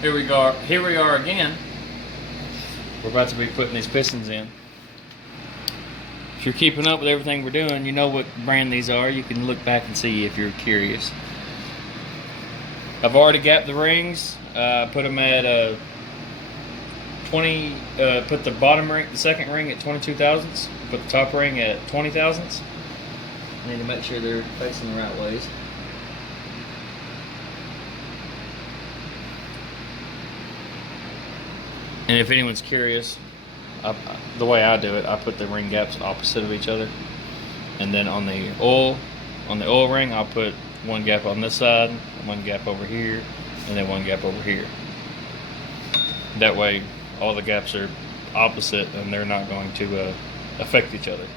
Here we go. Here we are again. We're about to be putting these pistons in. If you're keeping up with everything we're doing, you know what brand these are. You can look back and see if you're curious. I've already gapped the rings. Put them at 20. Put the bottom ring, the second ring, at 22 thousandths. Put the top ring at 20 thousandths. I need to make sure they're facing the right ways. And if anyone's curious, the way I do it, I put the ring gaps opposite of each other, and then on the oil ring, I'll put one gap on this side, one gap over here, and then one gap over here. That way, all the gaps are opposite, and they're not going to affect each other.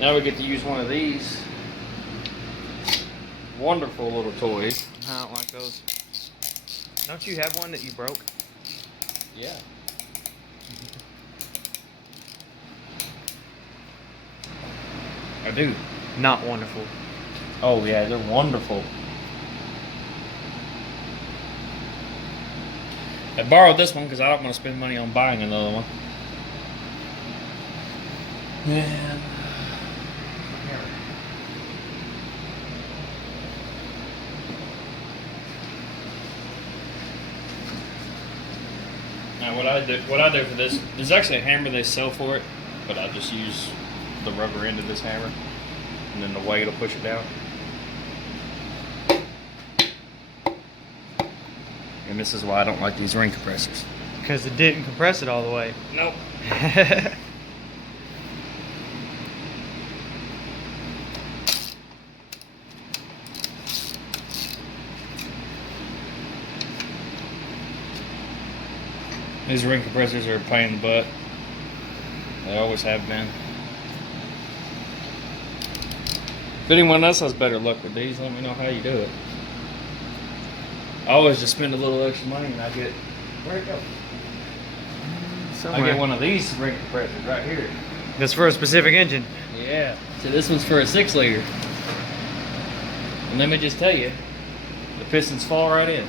Now we get to use one of these wonderful little toys. I don't like those. Don't you have one that you broke? Yeah. I do. Not wonderful. Oh yeah, they're wonderful. I borrowed this one because I don't want to spend money on buying another one. Man. Now what I do for this, there's actually a hammer they sell for it, but I just use the rubber end of this hammer, and then the weight will push it down. And this is why I don't like these ring compressors. Because it didn't compress it all the way. Nope. These ring compressors are a pain in the butt. They always have been. If anyone else has better luck with these, let me know how you do it. I always just spend a little extra money and I get, where'd it go? Somewhere. I get one of these ring compressors right here. That's for a specific engine. Yeah. So this one's for a 6-liter. And let me just tell you, the pistons fall right in.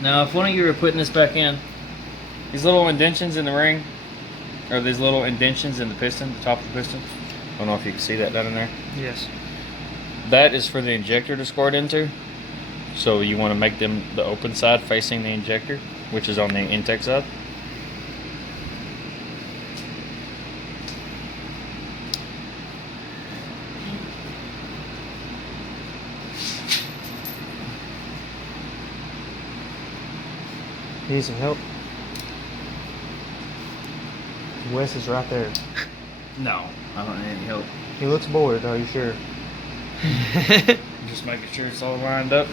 Now, if one of you are putting this back in, these little indentions in the ring, or these little indentions in the piston, the top of the piston, I don't know if you can see that down in there. Yes. That is for the injector to squirt into. So you want to make them the open side facing the injector, which is on the intake side. You need some help? Wes is right there. No, I don't need any help. He looks bored, are you sure? Just making sure it's all lined up.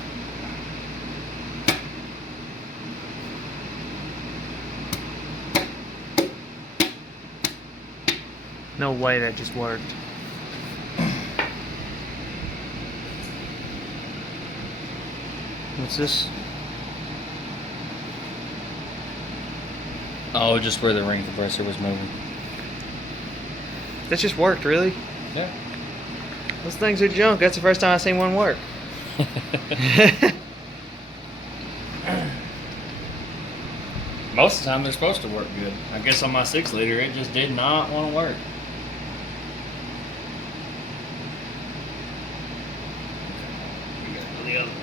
No way that just worked. What's this? Oh, just where the ring compressor was moving. That just worked, really? Yeah. Those things are junk. That's the first time I've seen one work. Most of the time they're supposed to work good. I guess on my 6-liter it just did not want to work. We gotta go the other way.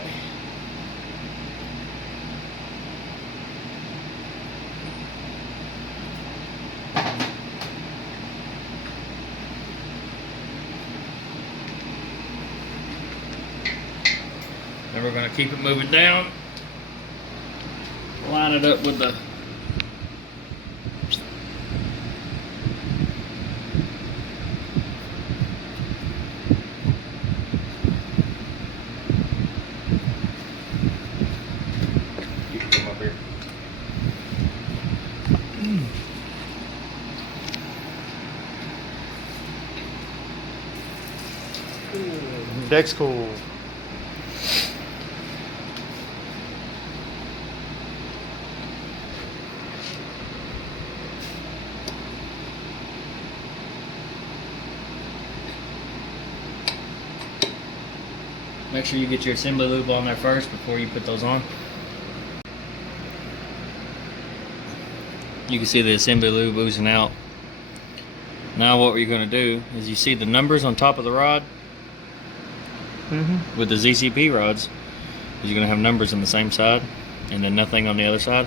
Then we're going to keep it moving down. Line it up with the Deck's cool. Make sure you get your assembly lube on there first before you put those on. You can see the assembly lube oozing out. Now what we're going to do is, you see the numbers on top of the rod? With the ZZP rods, you're going to have numbers on the same side and then nothing on the other side.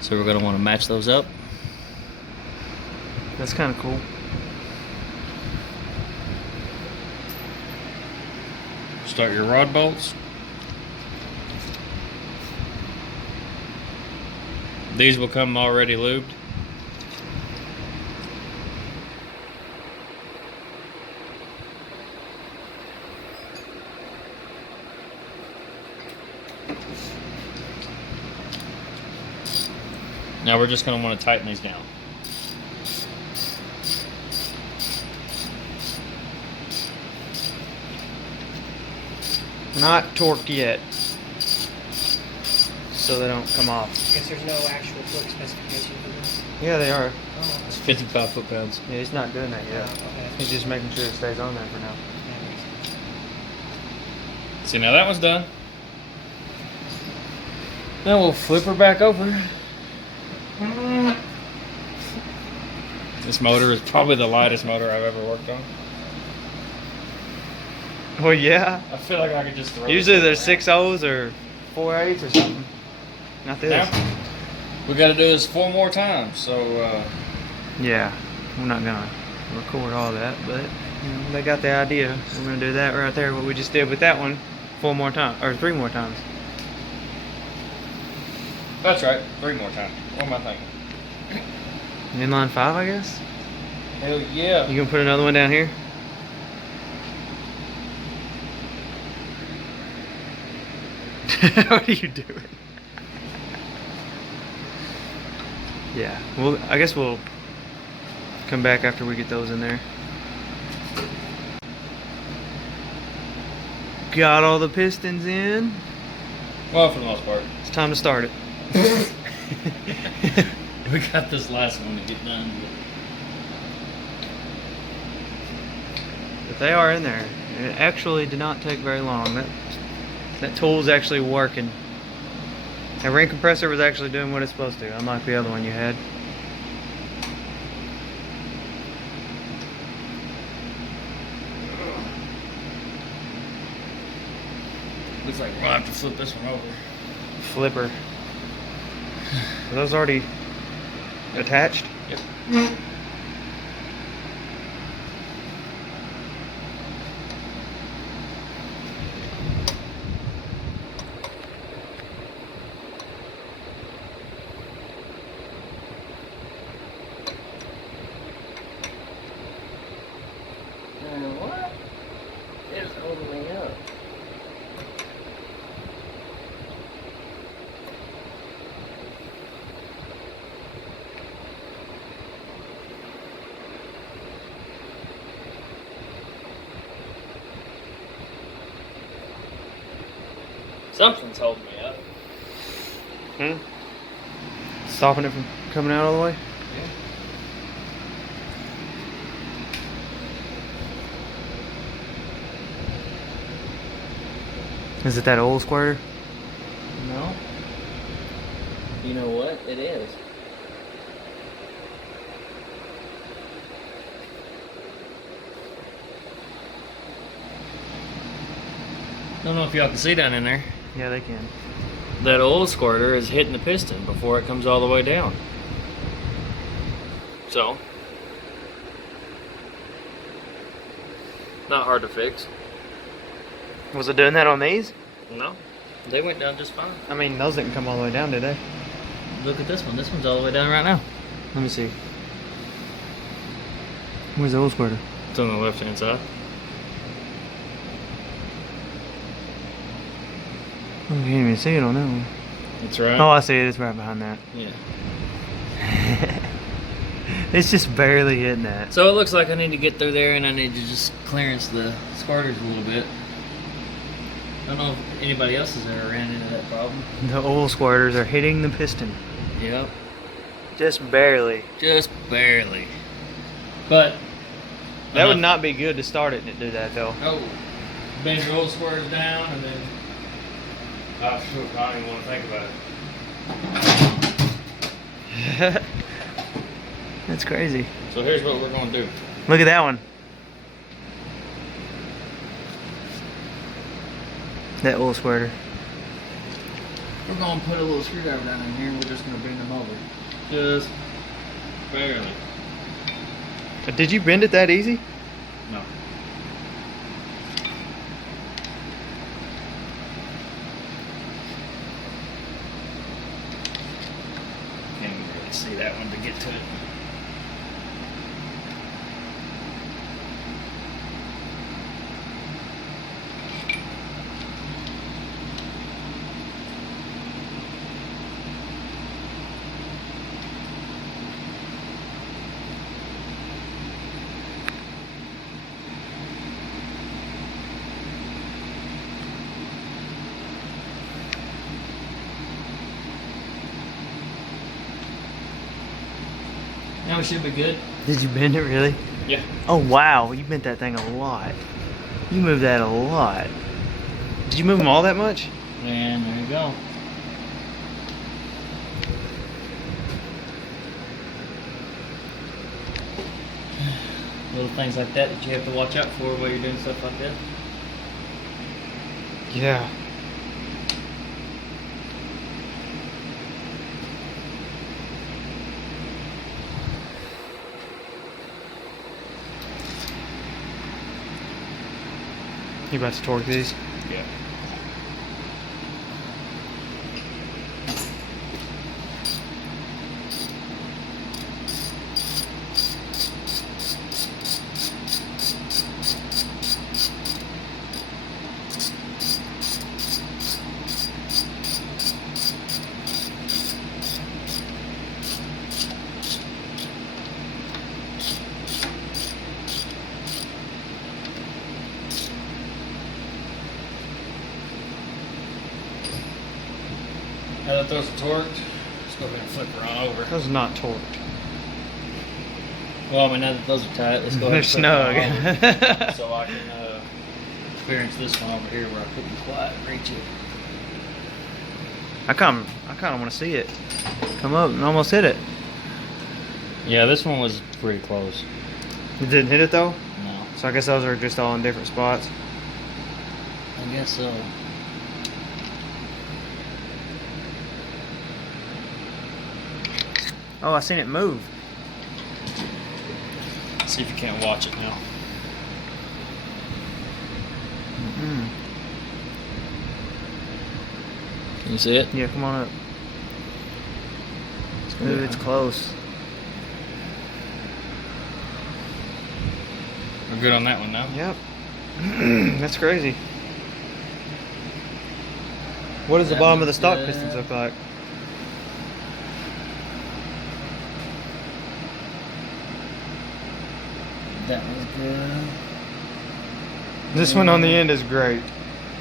So we're going to want to match those up. That's kind of cool. Start your rod bolts. These will come already lubed. Now we're just going to want to tighten these down. Not torqued yet, so they don't come off. I guess there's no actual torque specification for this. Yeah, they are. Oh, It's 55 foot-pounds. Yeah, he's not doing that yet. okay. He's just making sure it stays on there for now. That makes sense. See, now that one's done. Then we'll flip her back over. This motor is probably the lightest motor I've ever worked on. Well, yeah. I feel like I could just throw Usually this there's 6.0s or 4.8s or something. Not this. Now, we got to do this 4 more times, so Yeah, we're not gonna record all that, but you know, they got the idea. We're gonna do that right there, what we just did with that one, 4 more times, or 3 more times. that's right, 3 more times. What am I thinking? Inline 5, I guess? Hell yeah. You gonna put another one down here? What are you doing? Yeah, well, I guess we'll come back after we get those in there. Got all the pistons in. Well, for the most part. It's time to start it. We got this last one to get done. But they are in there. It actually did not take very long. That tool's actually working. That ring compressor was actually doing what it's supposed to, unlike the other one you had. Looks like we'll have to flip this one over. Flipper. Are those already attached? Yep. What is holding me up? Something's holding me up. Stopping it from coming out all the way? Yeah. Is it that old squirter? No. You know what? It is. Don't know if y'all can see down in there. Yeah, they can. That oil squirter is hitting the piston before it comes all the way down. So, not hard to fix. Was it doing that on these? No, they went down just fine. I mean, those didn't come all the way down, did they? Look at this one. This one's all the way down right now. Let me see. Where's the old squirter? It's on the left hand side. Oh, you can't even see it on that one. That's right. Oh, I see it. It's right behind that. Yeah. It's just barely hitting that. So it looks like I need to get through there and I need to just clearance the squirters a little bit. I don't know if anybody else has ever ran into that problem. The oil squirters are hitting the piston. Yep. Just barely. Just barely. But That would not be good to start it and do that though. oh, bend your oil squirters down and then oh shoot, I don't even want to think about it. That's crazy. So here's what we're gonna do. Look at that one. That oil squirter. We're gonna put a little screwdriver down in here and we're just gonna bend them over. Just barely. Did you bend it that easy? No. Can't even really see that one to get to it. Now we should be good. Did you bend it really? Yeah. Oh wow, you bent that thing a lot. You moved that a lot. Did you move them all that much? And there you go. Little things like that you have to watch out for while you're doing stuff like that. Yeah. You about to torque these? Yeah. Now that those are torqued, let's go ahead and flip her on over. Those are not torqued. Well, I mean, now that those are tight, let's go ahead They're and flip her on snug. over so I can experience this one over here where I couldn't quite reach it. I kind of want to see it come up and almost hit it. Yeah, this one was pretty close. It didn't hit it though? No, So I guess those are just all in different spots. I guess so. Oh, I seen it move. See if you can't watch it now. Mm. Can you see it? Yeah, come on up. gonna be Ooh, it's high. close. We're good on that one now. Yep. That's crazy. What does the That bottom of the looks stock good. pistons look like? That was good. This one on the end is great.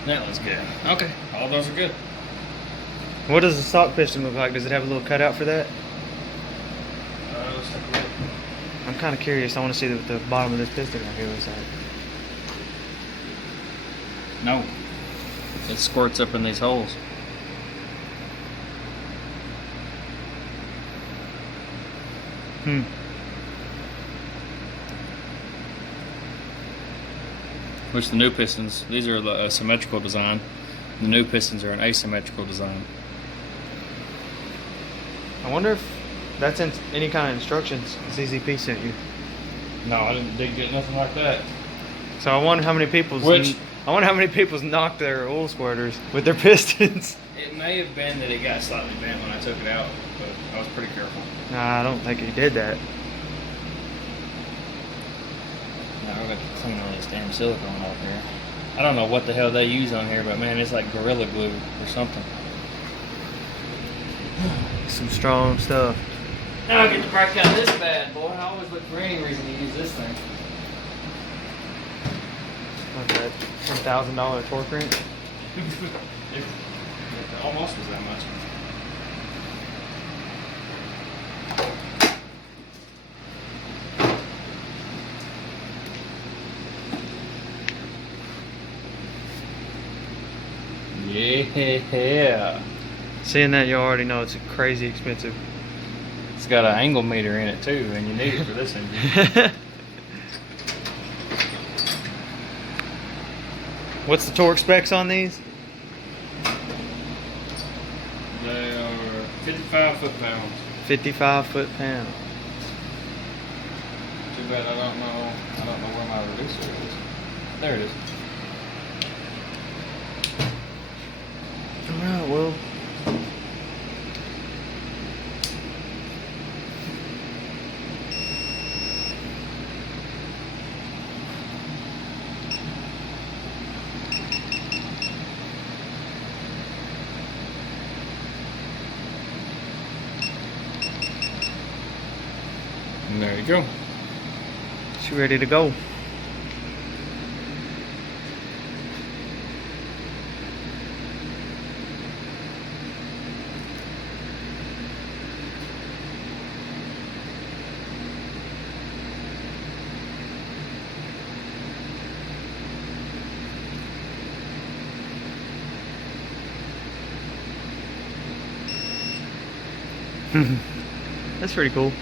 That was good. Okay, all those are good. What does the stock piston look like? Does it have a little cutout for that? Let's take a look. I'm kind of curious. I want to see what the bottom of this piston right here looks like. No. It squirts up in these holes. Hmm. Which the new pistons, these are a symmetrical design. The new pistons are an asymmetrical design. I wonder if that's in any kind of instructions ZZP sent you. No, I didn't get nothing like that. So I wonder how many people's knocked their oil squirters with their pistons. It may have been that it got slightly bent when I took it out, but I was pretty careful. Nah, I don't think he did that. Now we're going to clean all this damn silicone off here. I don't know what the hell they use on here, but man, it's like Gorilla Glue or something. Some strong stuff. Now I get to break out this bad boy. I always look for any reason to use this thing. What's that? $10,000 torque wrench? It almost was that much. Yeah. Seeing that, you already know it's crazy expensive. It's got an angle meter in it too, and you need it for this engine. What's the torque specs on these? They are 55 foot-pounds. 55 foot-pounds. Too bad I don't know where my reducer is. There it is. Alright, well. And there you go. She's ready to go. That's pretty cool.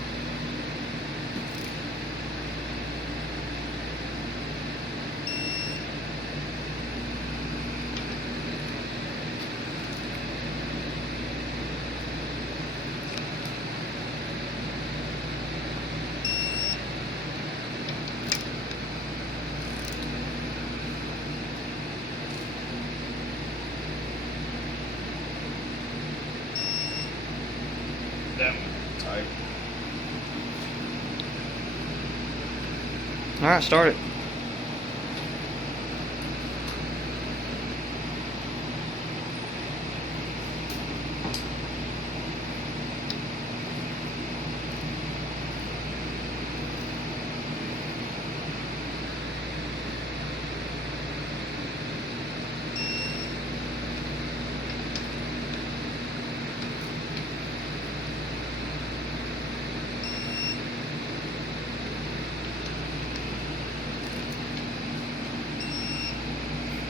That one tight. Alright, start it.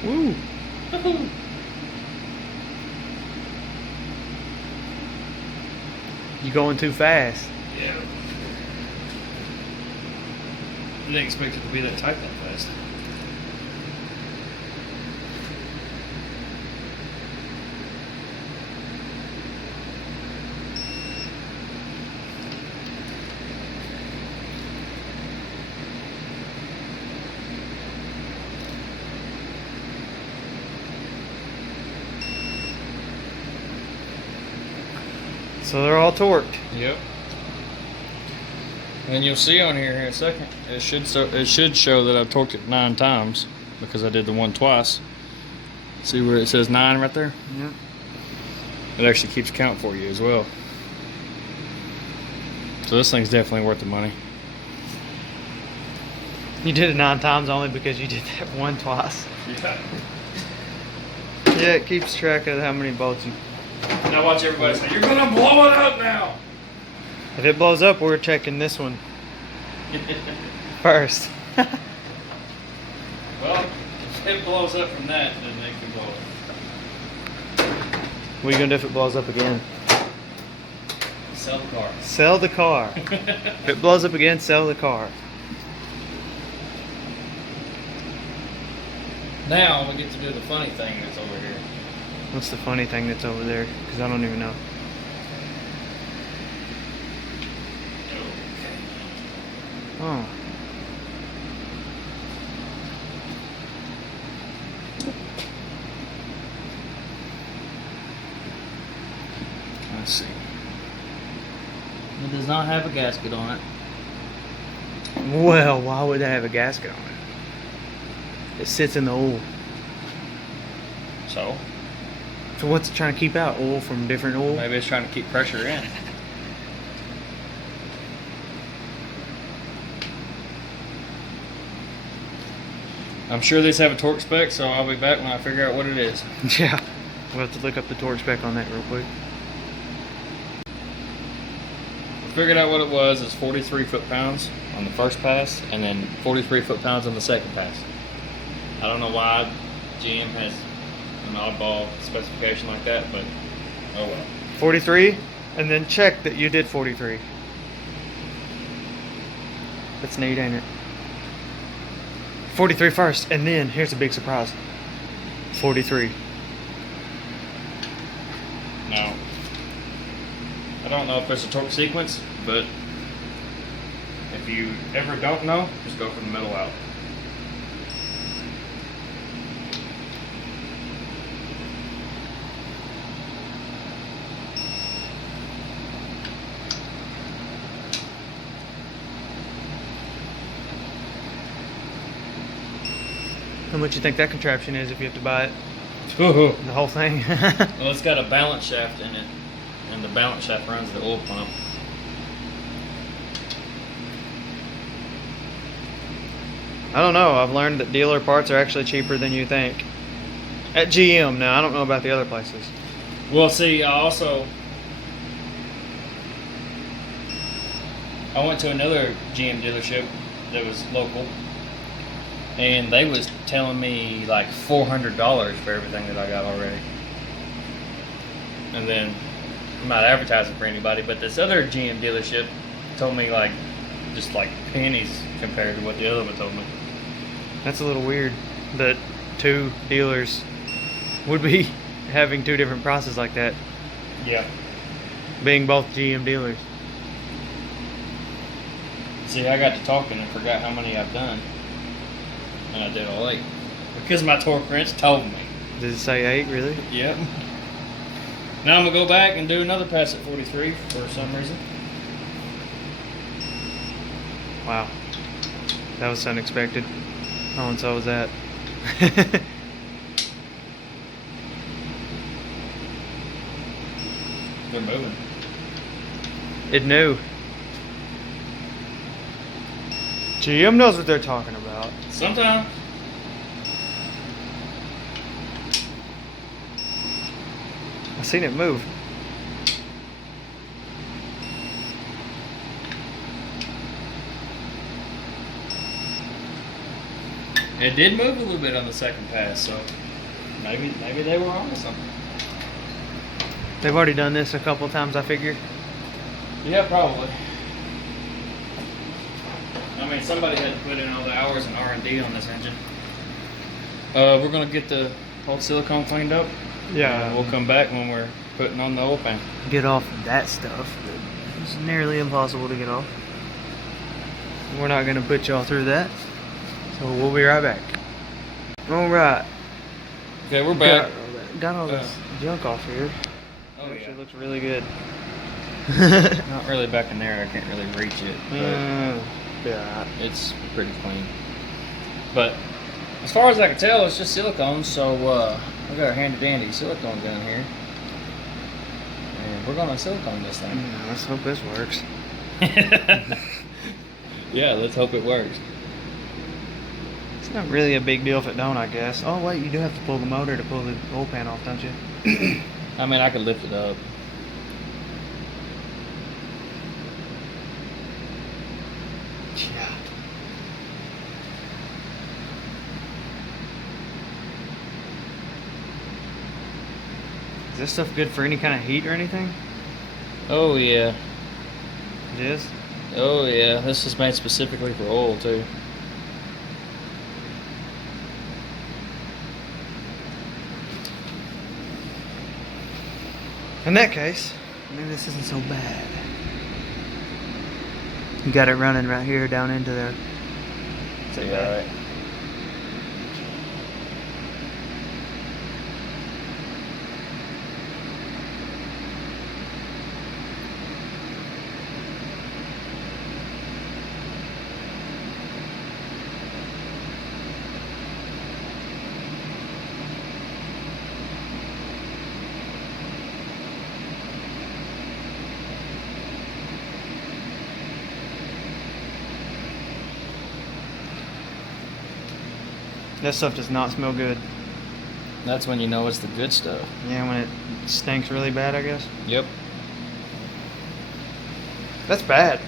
Woo! You going too fast. Yeah. Didn't expect it to be that tight that fast. So they're all torqued. Yep. And you'll see on here in a second, it should show that I've torqued it 9 times because I did the one twice. See where it says 9 right there? Yeah. It actually keeps count for you as well. So this thing's definitely worth the money. You did it 9 times only because you did that one twice. Yeah. Yeah, it keeps track of how many bolts you. Now watch everybody say, "You're gonna blow it up now." If it blows up, we're checking this one first. Well, if it blows up from that, then they can blow it. What are you gonna do if it blows up again? Sell the car. Sell the car. If it blows up again, sell the car. Now we get to do the funny thing that's over here. What's the funny thing that's over there? Because I don't even know. Oh. Let's see. It does not have a gasket on it. Well, why would they have a gasket on it? It sits in the oil. So So what's it trying to keep out? Oil from different oil? maybe it's trying to keep pressure in. I'm sure these have a torque spec, so I'll be back when I figure out what it is. Yeah. We'll have to look up the torque spec on that real quick. I figured out what it was. It's 43 foot-pounds on the first pass, and then 43 foot-pounds on the second pass. I don't know why GM has an oddball specification like that, but oh well. 43, and then check that you did 43. That's neat, ain't it? 43 first, and then here's a big surprise. 43. Now, I don't know if it's a torque sequence, but if you ever don't know, just go from the middle out. How much you think that contraption is if you have to buy it? Well, The whole thing? it's got a balance shaft in it, and the balance shaft runs the oil pump. I don't know. I've learned that dealer parts are actually cheaper than you think. At GM now. I don't know about the other places. Well, see, I went to another GM dealership that was local, and they was telling me like $400 for everything that I got already. And then I'm not advertising for anybody, but this other GM dealership told me like just like pennies compared to what the other one told me. That's a little weird that two dealers would be having two different prices like that, Yeah. being both GM dealers. See, I got to talking and forgot how many I've done, and I did all 8 because my torque wrench told me. Does it say 8, really? Yep. Now I'm gonna go back and do another pass at 43 for some reason. Wow. That was unexpected. Oh, and so was that. They're moving. It knew. GM knows what they're talking about. Sometimes. I seen it move. It did move a little bit on the second pass, so maybe they were on to something. They've already done this a couple times, I figure. Yeah, probably. I mean, somebody had to put in all the hours in R&D on this engine. We're gonna get the whole silicone cleaned up. Yeah. We'll come back when we're putting on the oil pan. Get off of that stuff. It's nearly impossible to get off. We're not going to put y'all through that. So we'll be right back. Alright. Okay, we're back. Got all this junk off here. Oh yeah. Actually looks really good. Not really back in there. I can't really reach it, but Yeah. it's pretty clean. But as far as I can tell, it's just silicone. So I got our handy dandy silicone gun here, and we're gonna silicone this thing. Let's hope this works. Yeah, let's hope it works. It's not really a big deal if it don't, I guess. Oh wait, you do have to pull the motor to pull the oil pan off, don't you? I mean, I could lift it up. Yeah. Is this stuff good for any kind of heat or anything? Oh yeah. It is? Oh yeah. This is made specifically for oil too. In that case, maybe this isn't so bad. You got it running right here down into there. So you alright? That stuff does not smell good. That's when you know it's the good stuff. Yeah, when it stinks really bad, I guess. Yep. That's bad.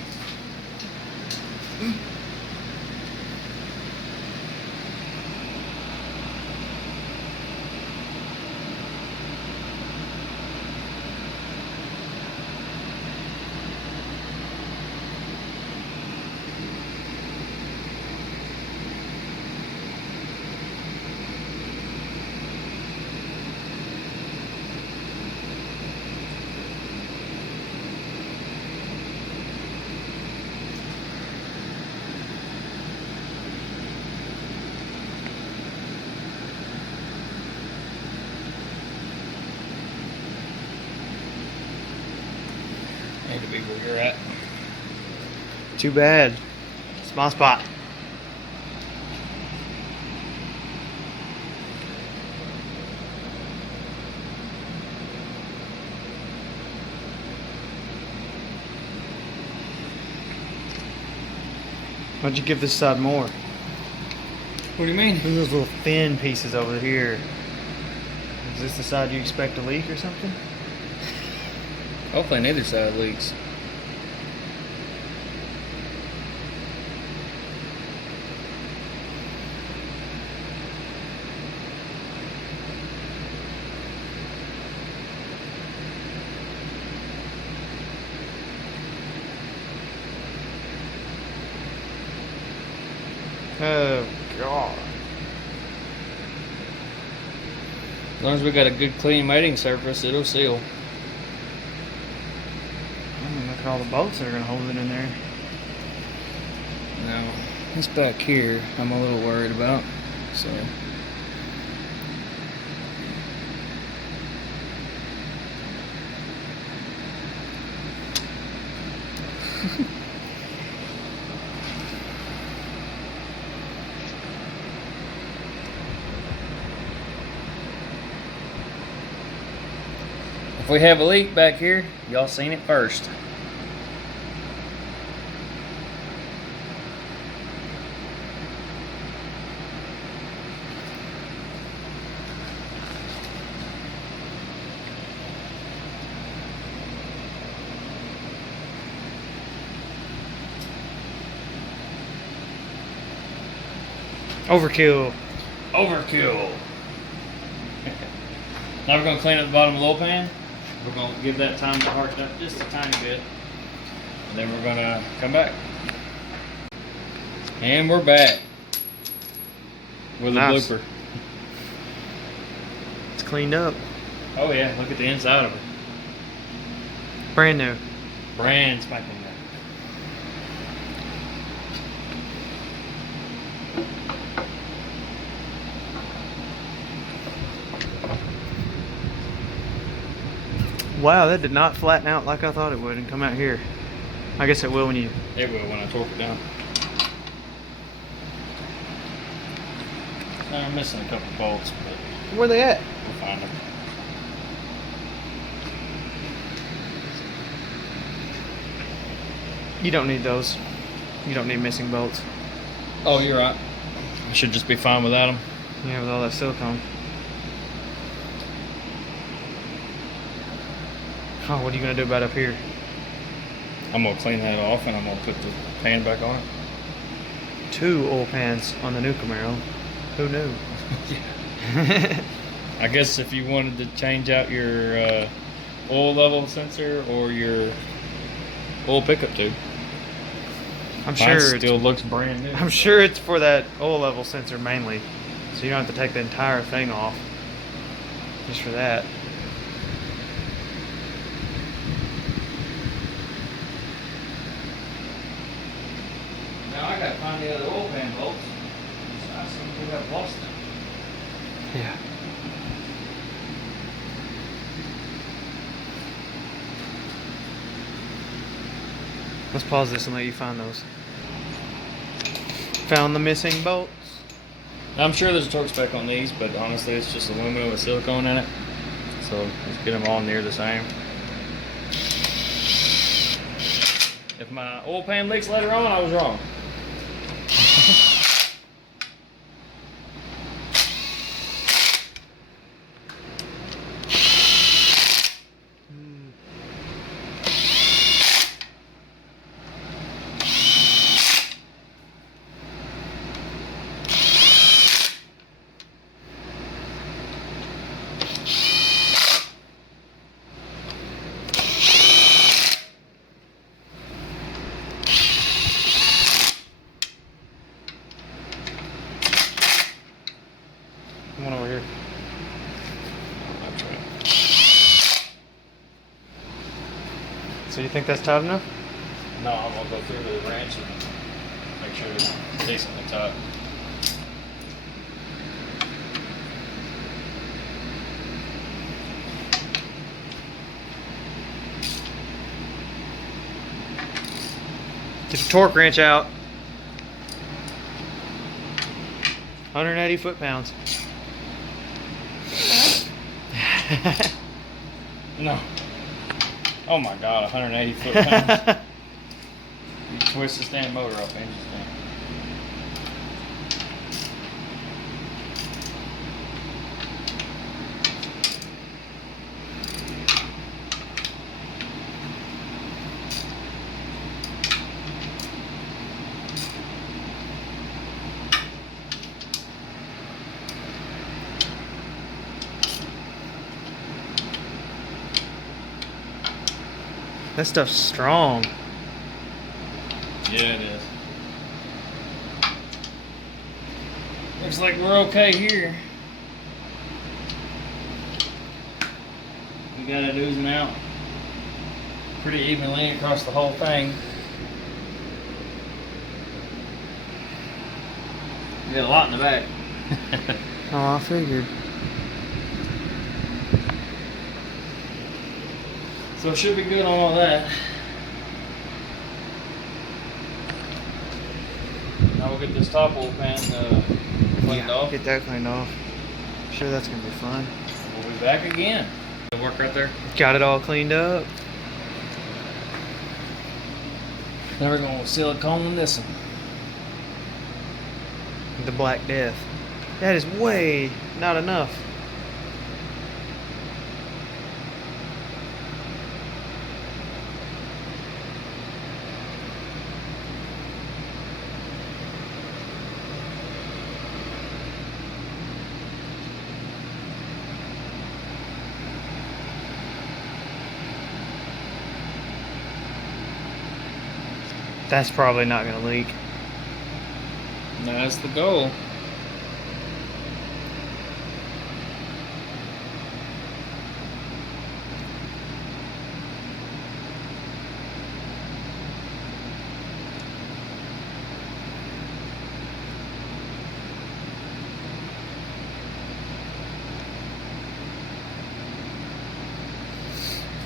Need to be where you're at. Too bad. It's my spot. Why'd you give this side more? What do you mean? Look at those little thin pieces over here. Is this the side you expect to leak or something? Hopefully neither side leaks. Oh, God. As long as we got a good clean mating surface, it'll seal. Look at all the bolts that are going to hold it in there. Now, this back here, I'm a little worried about. So, if we have a leak back here, y'all seen it first. Overkill. Overkill. Now we're going to clean up the bottom of the oil pan. We're going to give that time to harden up just a tiny bit. And then we're going to come back. And we're back. With Nice. a blooper. It's cleaned up. Oh yeah, look at the inside of it. Brand new. Brand spanking new. Wow, that did not flatten out like I thought it would and come out here. I guess it will when you... It will when I torque it down. I'm missing a couple bolts, but Where they at? we'll find them. You don't need those. You don't need missing bolts. Oh, you're right. I should just be fine without them. Yeah, with all that silicone. Oh, what are you going to do about up here? I'm going to clean that off and I'm going to put the pan back on it. 2 oil pans on the new Camaro. Who knew? I guess if you wanted to change out your oil level sensor or your oil pickup tube. I'm Mine sure still looks brand new. I'm sure it's for that oil level sensor mainly. So you don't have to take the entire thing off. Just for that. Now I gotta find the other oil pan bolts. I seem to have lost them. Yeah. Let's pause this and let you find those. Found the missing bolts. I'm sure there's a torque spec on these, but honestly it's just aluminum with silicone in it. So let's get them all near the same. If my oil pan leaks later on, I was wrong. So you think that's tight enough? No, I'm gonna go through the wrench and make sure it's decently tight. Get the torque wrench out. 180 foot-pounds. No. Oh my God, 180 foot-pounds. You twist the stand motor off engine stand. That stuff's strong. Yeah, it is. Looks like we're okay here. We got it oozing out pretty evenly across the whole thing. We got a lot in the back. Oh, I figured. So it should be good on all that. Now we'll get this top oil pan cleaned off. Get that cleaned off. I'm sure that's gonna be fun. We'll be back again. The work right there. Got it all cleaned up. Now we're gonna silicone this one. The Black Death. That is way not enough. That's probably not gonna leak. That's the goal.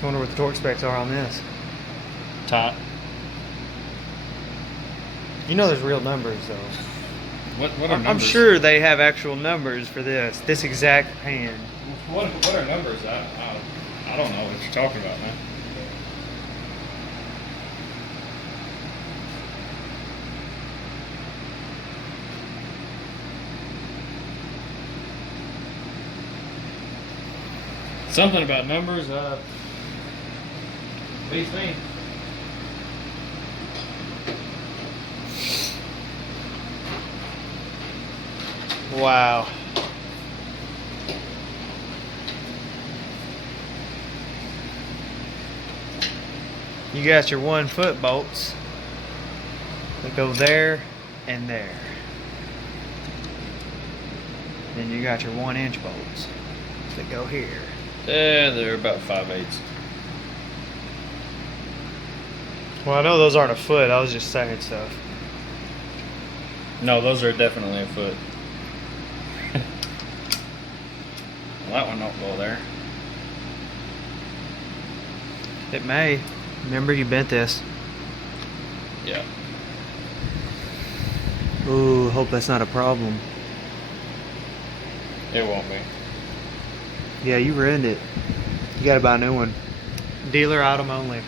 I wonder what the torque specs are on this. Top. You know there's real numbers though. What are numbers? I'm sure they have actual numbers for this exact pan. What are numbers? I don't know what you're talking about, man. Something about numbers, beats me. Wow. You got your 1 foot bolts that go there and there. Then you got your 1 inch bolts that go here. Yeah, they're about 5/8. Well, I know those aren't a foot. I was just saying stuff. No, those are definitely a foot. Well, that one don't go there. It may. Remember, you bent this. Yeah. Ooh, hope that's not a problem. It won't be. Yeah, you ruined it. You gotta buy a new one. Dealer item only.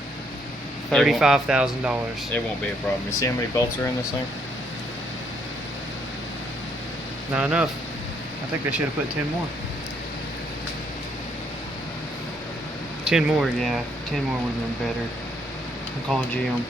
$35,000. It won't be a problem. You see how many bolts are in this thing? Not enough. I think they should have put 10 more. 10 more, yeah. 10 more would have been better. I'm calling GM.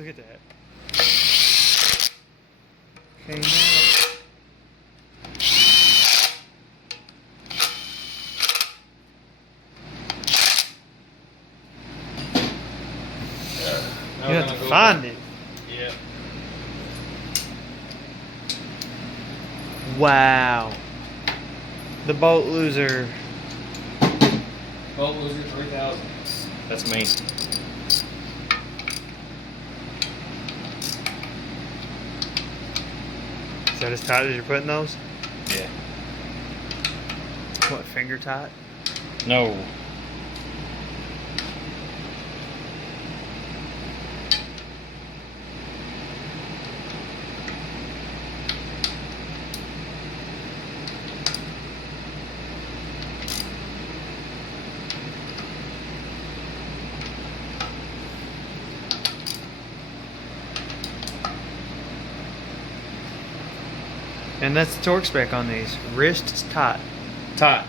Look at that. Okay, now. You have to find it. Yeah. Wow. The bolt loser. Bolt loser 3000. That's me. Is that as tight as you're putting those? Yeah. What, finger tight? No. And that's the torque spec on these. Wrist tight. Tight.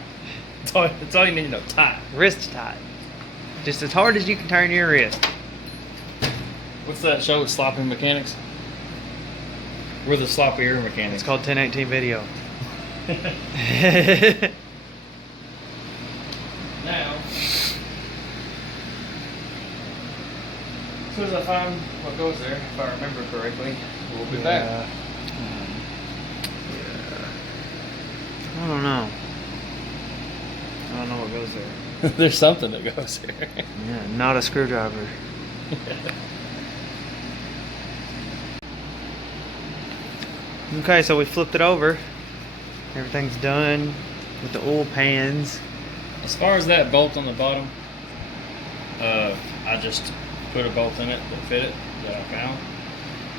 That's all you need to know. Tight. Wrist tight. Just as hard as you can turn your wrist. What's that show with sloppy mechanics? We're the sloppy air mechanics. It's called 1018 Video. Now, as soon as I find what goes there, if I remember correctly, we'll be back. I don't know. I don't know what goes there. There's something that goes there. Yeah, not a screwdriver. Okay, so we flipped it over. Everything's done with the oil pans. As far as that bolt on the bottom, I just put a bolt in it that fit it, that I found.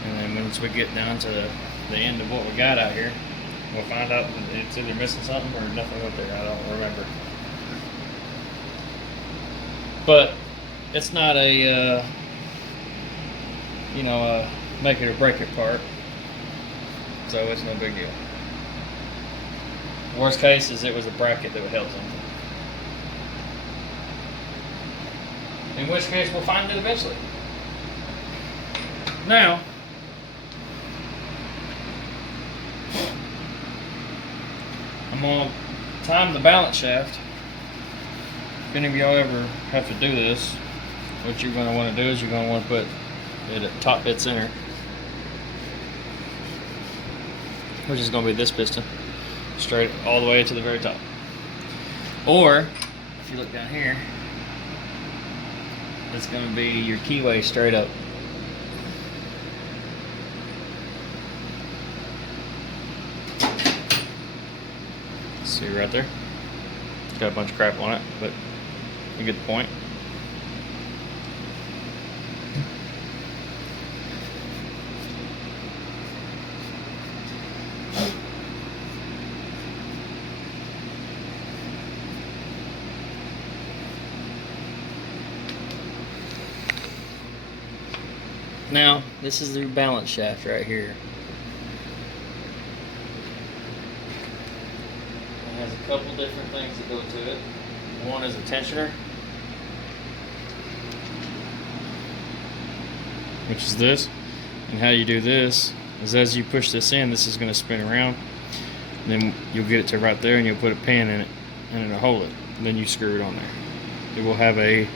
And then once we get down to the end of what we got out here, we'll find out that it's either missing something or nothing went there. I don't remember. But it's not a, make it or break it part. So it's no big deal. Worst case is it was a bracket that would help something. In which case we'll find it eventually. Now, I'm going to time the balance shaft. If any of y'all ever have to do this, what you're going to want to do is you're going to want to put it at top dead center, which is going to be this piston, straight all the way to the very top. Or, if you look down here, it's going to be your keyway straight up. See right there? It's got a bunch of crap on it, but you get the point. Now, this is the balance shaft right here. It has a couple different things that go to it. One is a tensioner, which is this. And how you do this is as you push this in, this is going to spin around. And then you'll get it to right there and you'll put a pin in it and it'll hold it. And then you screw it on there. It will have a,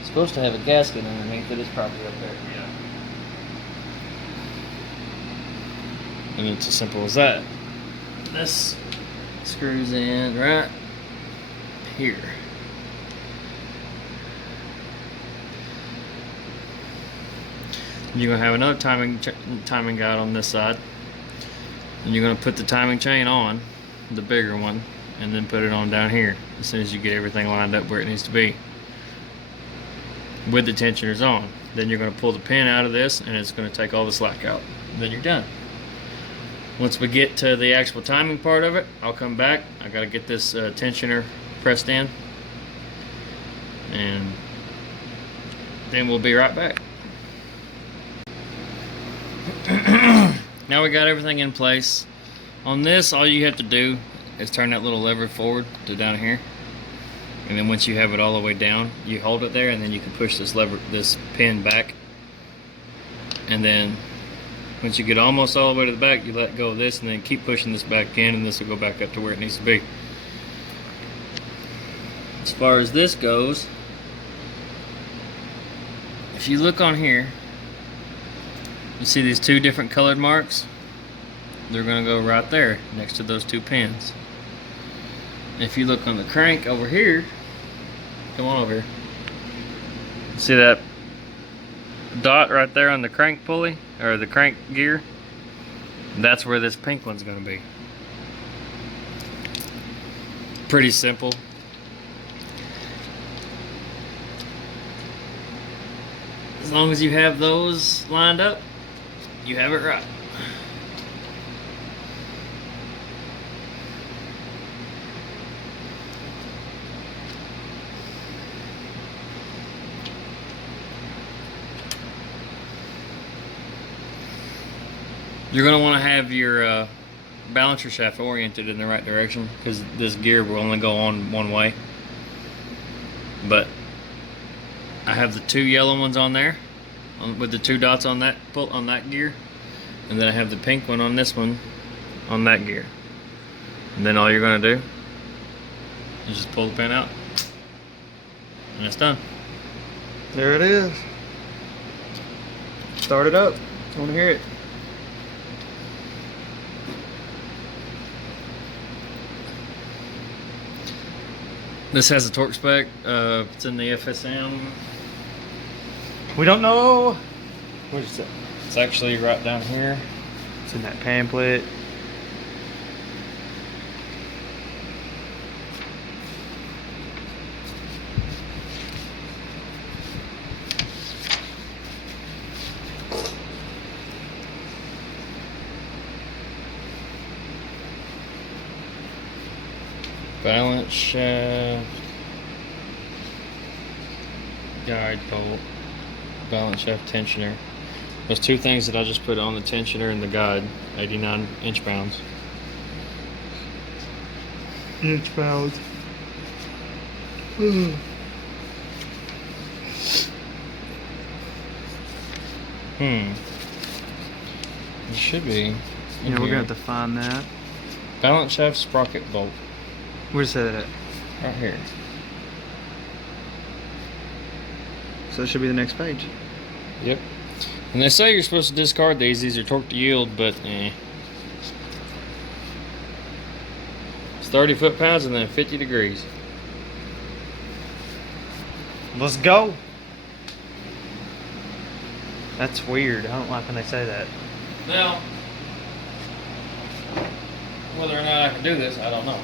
it's supposed to have a gasket underneath it. It's probably up there. Yeah. And it's as simple as that. This screws in right here. You're going to have another timing guide on this side. And you're going to put the timing chain on, the bigger one, and then put it on down here as soon as you get everything lined up where it needs to be. With the tensioners on. Then you're going to pull the pin out of this and it's going to take all the slack out. And then you're done. Once we get to the actual timing part of it, I'll come back. I got to get this tensioner pressed in. And then we'll be right back. Now we got everything in place. On this, all you have to do is turn that little lever forward to down here. And then once you have it all the way down, you hold it there and then you can push this lever, this pin back. And then once you get almost all the way to the back, you let go of this and then keep pushing this back in, and this will go back up to where it needs to be. As far as this goes, if you look on here, you see these two different colored marks? They're going to go right there next to those two pins. If you look on the crank over here, come on over here. See that dot right there on the crank pulley, or the crank gear? That's where this pink one's going to be. Pretty simple. As long as you have those lined up, you have it right. You're going to want to have your balancer shaft oriented in the right direction, because this gear will only go on one way. But I have the two yellow ones on there with the two dots on that gear, and then I have the pink one on this one on that gear. And then all you're going to do is just pull the pin out, and it's done. There it is. Start it up. I want to hear it. This has a torque spec. It's in the FSM. We don't know. What is it? It's actually right down here. It's in that pamphlet. Balance shaft, guide bolt, balance shaft tensioner. There's two things that I just put on the tensioner and the guide, 89 inch-pounds. Inch-pounds. It should be. Yeah, we're gonna have to find that. Balance shaft sprocket bolt. Where's that at? Right here. So it should be the next page. Yep. And they say you're supposed to discard these. These are torque to yield, but It's 30 foot-pounds and then 50 degrees. Let's go. That's weird. I don't like when they say that. Now, whether or not I can do this, I don't know.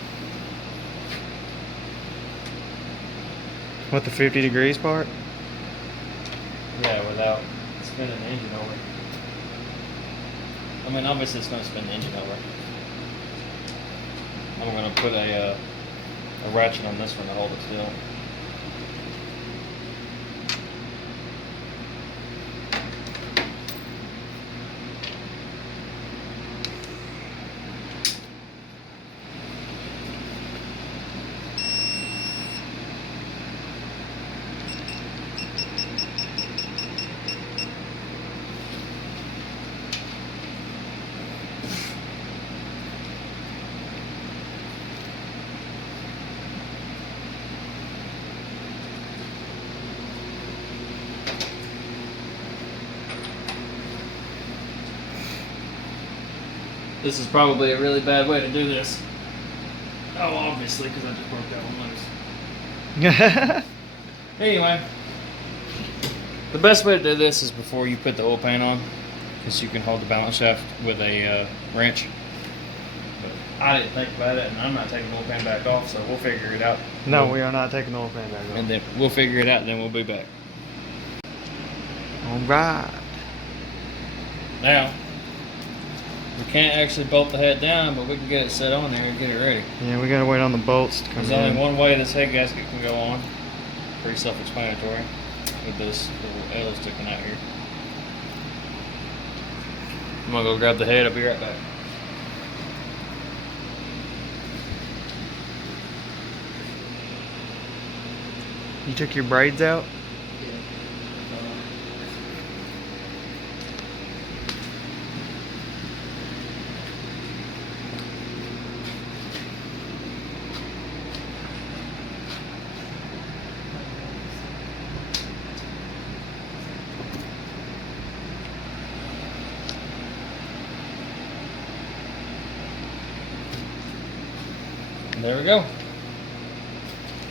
What, the 50 degrees part? Yeah, without spinning the engine over. I mean, obviously it's going to spin the engine over. I'm going to put a ratchet on this one to hold it still. This is probably a really bad way to do this. Oh, obviously, because I just broke that one loose. Anyway, the best way to do this is before you put the oil pan on, because you can hold the balance shaft with a wrench. But I didn't think about it, and I'm not taking the oil pan back off, so we'll figure it out. No, we are not taking the oil pan back off. And then we'll figure it out, and then we'll be back. Alright. Now, we can't actually bolt the head down, but we can get it set on there and get it ready. Yeah, we gotta wait on the bolts to come There's in. only one way this head gasket can go on. Pretty self-explanatory with this little L sticking out here. I'm gonna go grab the head. I'll be right back. You took your braids out? There we go.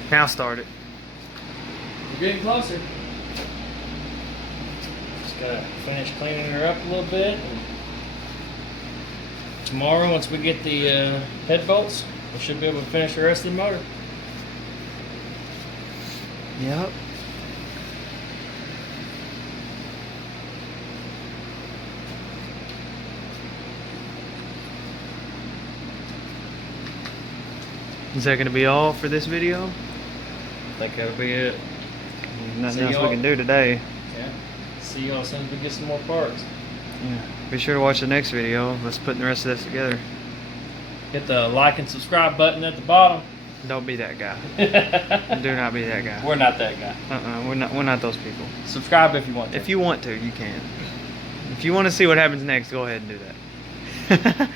Now start it. We're getting closer. Just gotta finish cleaning her up a little bit. And tomorrow, once we get the head bolts, we should be able to finish the rest of the motor. Yep. Is that gonna be all for this video? I think that'll be it. Nothing See else we y'all. can do today. Yeah. See y'all as soon as we get some more parts. Yeah. Be sure to watch the next video. Let's put the rest of this together. Hit the like and subscribe button at the bottom. Don't be that guy. We're Do not be that guy. not that guy. We're not those people. Subscribe if you want to. If you want to, you can. If you want to see what happens next, go ahead and do that.